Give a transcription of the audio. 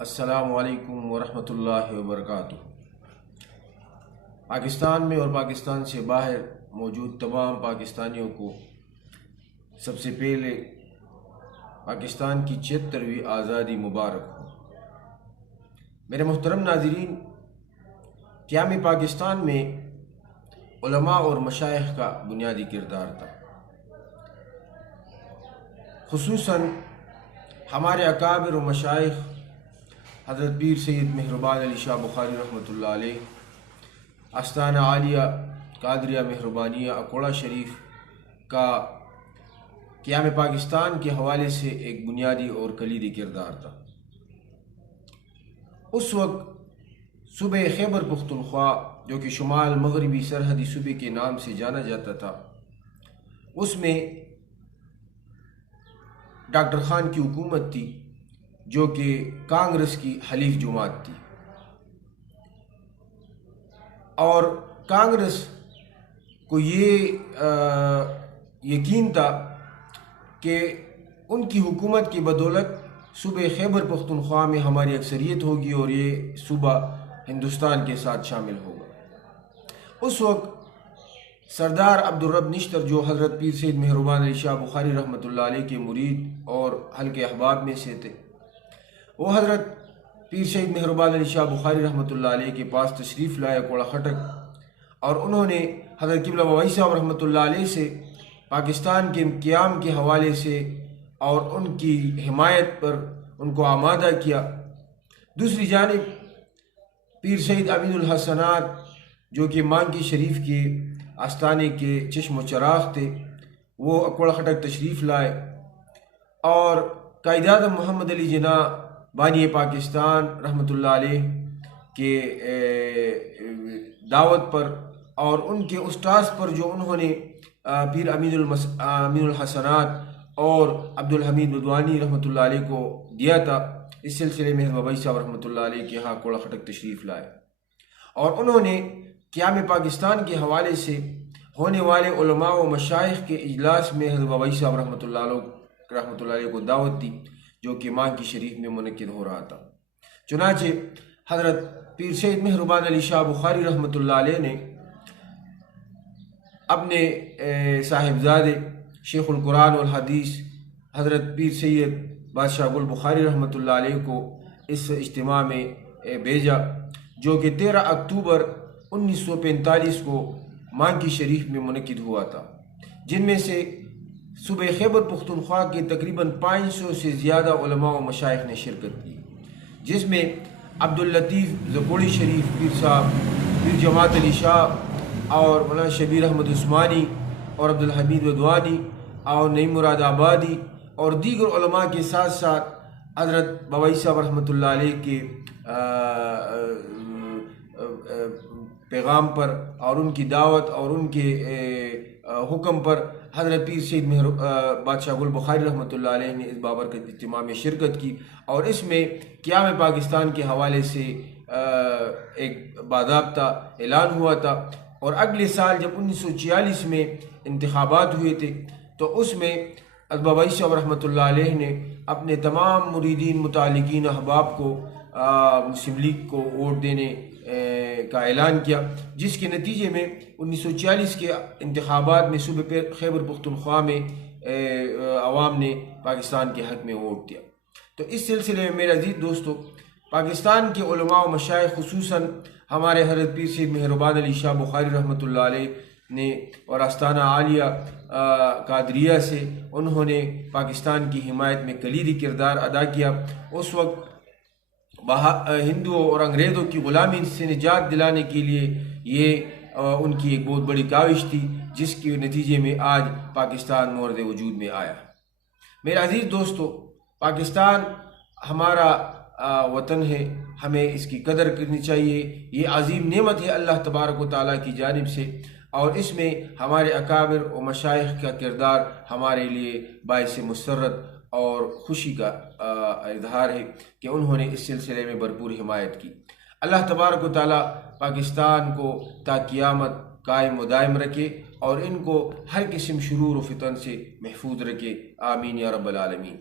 السلام علیکم ورحمۃ اللہ وبرکاتہ۔ پاکستان میں اور پاکستان سے باہر موجود تمام پاکستانیوں کو سب سے پہلے پاکستان کی 76ویں آزادی مبارک ہو۔ میرے محترم ناظرین، قیام پاکستان میں علماء اور مشائخ کا بنیادی کردار تھا۔ خصوصاً ہمارے اکابر و مشائخ حضرت پیر سید مہربان علی شاہ بخاری رحمۃ اللہ علیہ، آستانہ عالیہ قادریہ مہربانیہ اکوڑہ شریف کا قیام پاکستان کے حوالے سے ایک بنیادی اور کلیدی کردار تھا۔ اس وقت صوبہ خیبر پختونخوا، جو کہ شمال مغربی سرحدی صوبے کے نام سے جانا جاتا تھا، اس میں ڈاکٹر خان کی حکومت تھی، جو کہ کانگریس کی حلیف جماعت تھی، اور کانگریس کو یہ یقین تھا کہ ان کی حکومت کی بدولت صوبہ خیبر پختونخوا میں ہماری اکثریت ہوگی اور یہ صوبہ ہندوستان کے ساتھ شامل ہوگا۔ اس وقت سردار عبدالرب نشتر، جو حضرت پیر سید مہربان علی شاہ بخاری رحمۃ اللہ علیہ کے مرید اور حلقہ احباب میں سے تھے، وہ حضرت پیر سید مہربان علی شاہ بخاری رحمۃ اللہ علیہ کے پاس تشریف لائے کوڑا خٹک، اور انہوں نے حضرت قبلہ بابائی صاحب رحمۃ اللہ علیہ سے پاکستان کے قیام کے حوالے سے اور ان کی حمایت پر ان کو آمادہ کیا۔ دوسری جانب پیر سید امین الحسنات، جو کہ مانکی شریف کے آستانے کے چشم و چراغ تھے، وہ کوڑا خٹک تشریف لائے، اور قائد اعظم محمد علی جناح بانی پاکستان رحمۃ اللہ علیہ کے دعوت پر اور ان کے استاذ پر، جو انہوں نے پیر امین الحسنات اور عبدالحمید بدوانی رحمۃ اللہ علیہ کو دیا تھا، اس سلسلے میں بابائی صاحب رحمۃ اللہ علیہ کے ہاں کوڑا خٹک تشریف لائے، اور انہوں نے قیام پاکستان کے حوالے سے ہونے والے علماء و مشائخ کے اجلاس میں حضرت بابائی صاحب رحمۃ اللہ علیہ کو دعوت دی، جو کہ مانکی شریف میں منعقد ہو رہا تھا۔ چنانچہ حضرت پیر سید مہربان علی شاہ بخاری رحمۃ اللہ علیہ نے اپنے صاحبزادے شیخ القرآن والحدیث حضرت پیر سید بادشاہ گل بخاری رحمۃ اللہ علیہ کو اس اجتماع میں بھیجا، جو کہ 13 اکتوبر 1945 کو مانکی شریف میں منعقد ہوا تھا، جن میں سے صوبہ خیبر پختونخوا کے تقریباً 500 سے زیادہ علماء و مشائخ نے شرکت کی، جس میں عبداللطیف زکوڑی شریف پیر صاحب، پیر جماعت علی شاہ اور مولانا شبیر احمد عثمانی اور عبدالحمید بدوانی اور نعیم مراد آبادی اور دیگر علماء کے ساتھ ساتھ حضرت بابائی صاحب رحمۃ اللہ علیہ کے پیغام پر اور ان کی دعوت اور ان کے حکم پر حضرت پیر سید بادشاہ گل بخاری رحمۃ اللہ علیہ نے اس بابرکت اجتماع میں شرکت کی، اور اس میں قیام پاکستان کے حوالے سے ایک باضابطہ اعلان ہوا تھا، اور اگلے سال جب 1946 میں انتخابات ہوئے تھے، تو اس میں بابائی صاحب رحمۃ اللہ علیہ نے اپنے تمام مریدین متعلقین احباب کو مسلم لیگ کو ووٹ دینے کا اعلان کیا، جس کے نتیجے میں 1946 کے انتخابات میں صوبہ خیبر پختونخوا میں عوام نے پاکستان کے حق میں ووٹ دیا۔ تو اس سلسلے میں میرے عزیز دوستو، پاکستان کے علماء و مشائخ، خصوصاً ہمارے حضرت پیر سید مہربان علی شاہ بخاری رحمۃ اللہ علیہ نے اور آستانہ عالیہ قادریہ سے انہوں نے پاکستان کی حمایت میں کلیدی کردار ادا کیا۔ اس وقت ہندوؤں اور انگریزوں کی غلامی سے نجات دلانے کے لیے یہ ان کی ایک بہت بڑی کاوش تھی، جس کے نتیجے میں آج پاکستان مورد وجود میں آیا۔ میرے عزیز دوستو، پاکستان ہمارا وطن ہے، ہمیں اس کی قدر کرنی چاہیے، یہ عظیم نعمت ہے اللہ تبارک و تعالیٰ کی جانب سے، اور اس میں ہمارے اکابر و مشائخ کا کردار ہمارے لیے باعث مسرت اور خوشی کا اظہار ہے کہ انہوں نے اس سلسلے میں بھرپور حمایت کی۔ اللہ تبارک و تعالیٰ پاکستان کو تا قیامت قائم و دائم رکھے اور ان کو ہر قسم شرور و فتن سے محفوظ رکھے، آمین یا رب العالمین۔